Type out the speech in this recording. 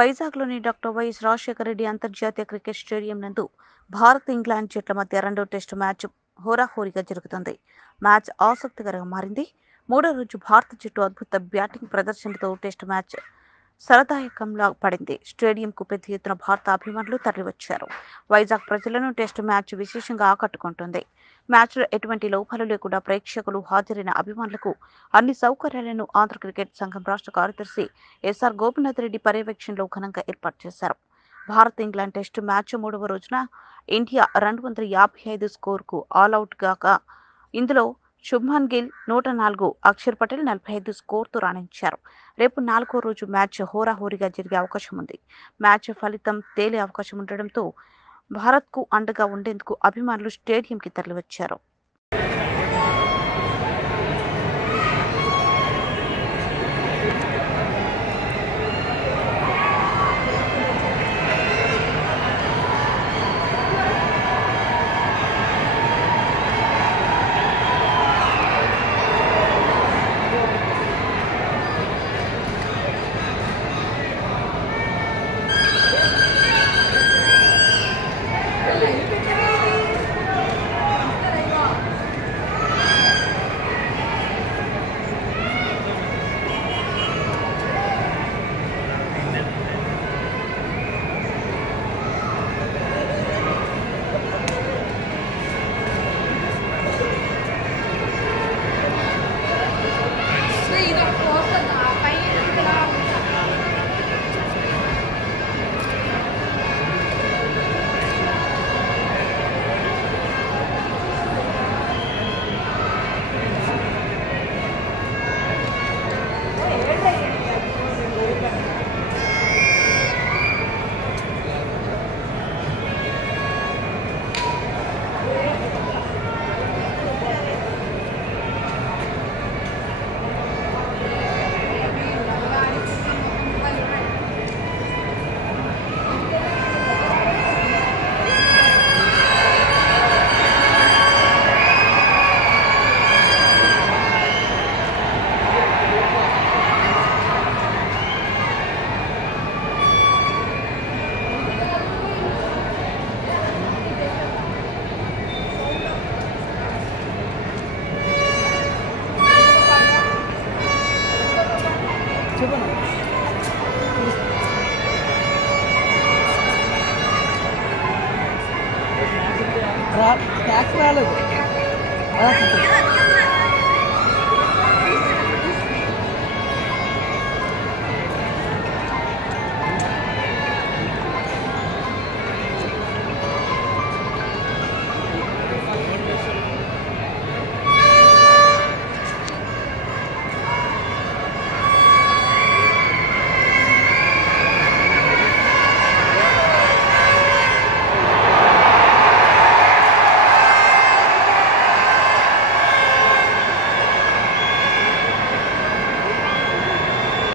వైజాగ్‌లోని doctor YS Rajasekhara Reddy అంతర్జాతీయ cricket stadium నందు Bharat, England జట్ల మధ్య రెండో టెస్టు మ్యాచ్ హోరాహోరీగా జరుగుతుంది. మ్యాచ్ ఆసక్తికరంగా మారింది. మూడో రోజు భారత జట్టు అద్భుత బ్యాటింగ్ ప్రదర్శనతో టెస్టు మ్యాచ్ సరదాయకంలా పడింది. స్టేడియంకు పెద్ద ఎత్తున భారత అభిమానులు తరలివచ్చారు. వైజాగ్ ప్రజలను టెస్టు మ్యాచ్ విశేషంగా ఆకట్టుకుంటుంది. మ్యాచ్లో ఎటువంటి లోపాలు లేకుండా ప్రేక్షకులు హాజరైన అభిమానులకు అన్ని సౌకర్యాలను ఆంధ్ర క్రికెట్ సంఘం రాష్ట్ర కార్యదర్శి ఎస్ఆర్ గోపినాథ్ రెడ్డి పర్యవేక్షణలో ఘనంగా ఏర్పాటు చేశారు. భారత్, ఇంగ్లాండ్ టెస్టు మ్యాచ్ మూడవ రోజున ఇండియా 255 స్కోరుకు ఆలౌట్ కాగా ఇందులో శుభ్మన్ గిల్ 104, అక్షర్ పటేల్ 45 స్కోరుతో రాణించారు. రేపు 4వ రోజు మ్యాచ్ హోరాహోరీగా జరిగే అవకాశం ఉంది. మ్యాచ్ ఫలితం తేలే అవకాశం ఉండడంతో భారత్కు అండగా ఉండేందుకు అభిమానులు స్టేడియంకి తరలివచ్చారు. ట్యాక్స్ రాలేదు.